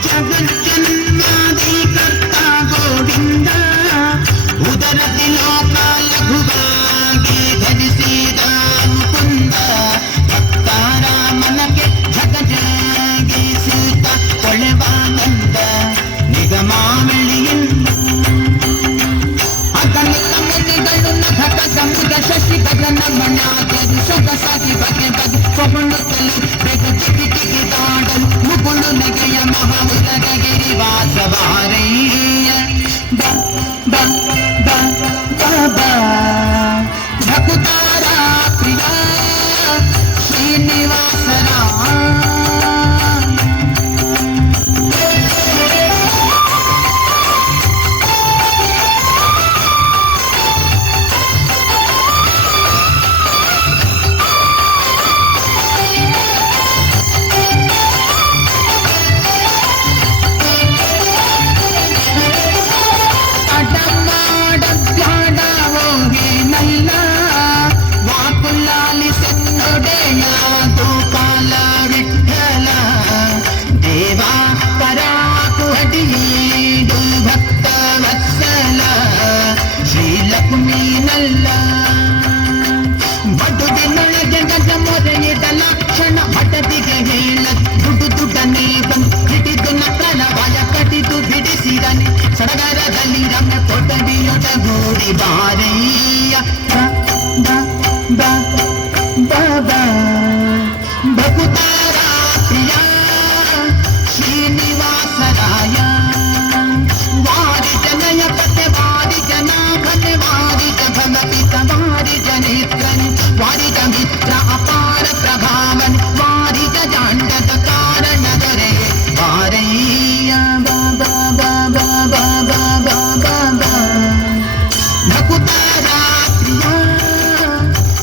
जगज्जन्मादि कर्ता गोविंद उदरति लोक लघुವಾಗಿ ಧರಿಸಿದ ಮುಕುಂದ ಭಕ್ತಾರ ಮನಕ್ಕೆ ಜಗಜಗಿಸುತ್ತ ಕೊಳೆವಾನಂದ ನಿಗಮಾವಳಿಯಿಂದ ಅಗಣಿತ ಮುನಿಗಳು ನಖಕ ಗಂಭೀರ ಶಶಿ ಗಗನ ಮಣಾದರು ಸೊಗಸಾಗಿ ಬಗೆ ಬಗೆ ಕೊಗೊಳ್ಳುತ್ತಲೂ ಬೇಗ ಟಿಕಿ ಟಿಕಿ ದಾಡಲು ಮುಗುಳು ನಗೆಯ ಮಹಾಮುರಗಿರಿ ವಾಸವಾರಯ್ಯ ಬ ಬ ಬ ಬ ಬ ಭಕುತಾರ ಪ್ರಿಯ ಶ್ರೀನಿವಾಸರ ಬಡುವಿನೊಳಗೆ ಗಜ ಮೊರೆಯಿದ ಲಕ್ಷಣ ಭಟದಿಗೆ ಹೇಳ ದುಡ್ಡು ದುಡ್ಡನೆ ಬಂದು ಹಿಡಿದು ನಕಲವಾಯ ಕಡಿದು ಬಿಡಿಸಿದನೆ ಸಡಗರದಲ್ಲಿ ರಮ್ಯ ಕೊಠಡಿಯೊಡಗೂಡಿ ಬಾರಯ್ಯ ಬ ಬ ಬ ಭಕುತಾರ ಪ್ರಿಯ ಶ್ರೀನಿವಾಸರಾಯ ವಾರಿ ಜನಯ ಪತೆ ವಾರಿ ಜನ ಭಲೆ ವಾರಿ ಭಗತಿ ವಾರಿ ಜನೇತ್ರನ್ ವಾರಿ ಮಿತ್ರ ಅಪಾರ ಪ್ರಭಾವನ್ ವಾರಿ ಜಾಂಡದ ಕಾರಣ ದೊರೆ ವಾರಯ್ಯ ಬ ಬ ಬ ಬ ಬ ಬ ಬ ಬ ಭಕುತಾರ ಪ್ರಿಯ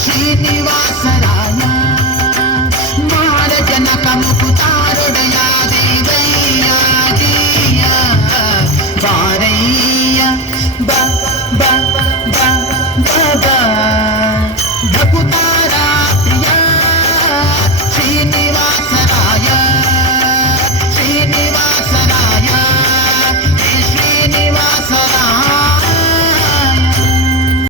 ಶ್ರೀನಿವಾಸರಾಯ ಮಾರ ಜನಕ ಮುಕುತಾರೊಡೆಯ ದೇವಯ್ಯ ಜೀಯ ವಾರಯ್ಯ ಬ ಬ ಬ ಬ ಬ ಭಕುತಾರ ಪ್ರಿಯ ಶ್ರೀನಿವಾಸ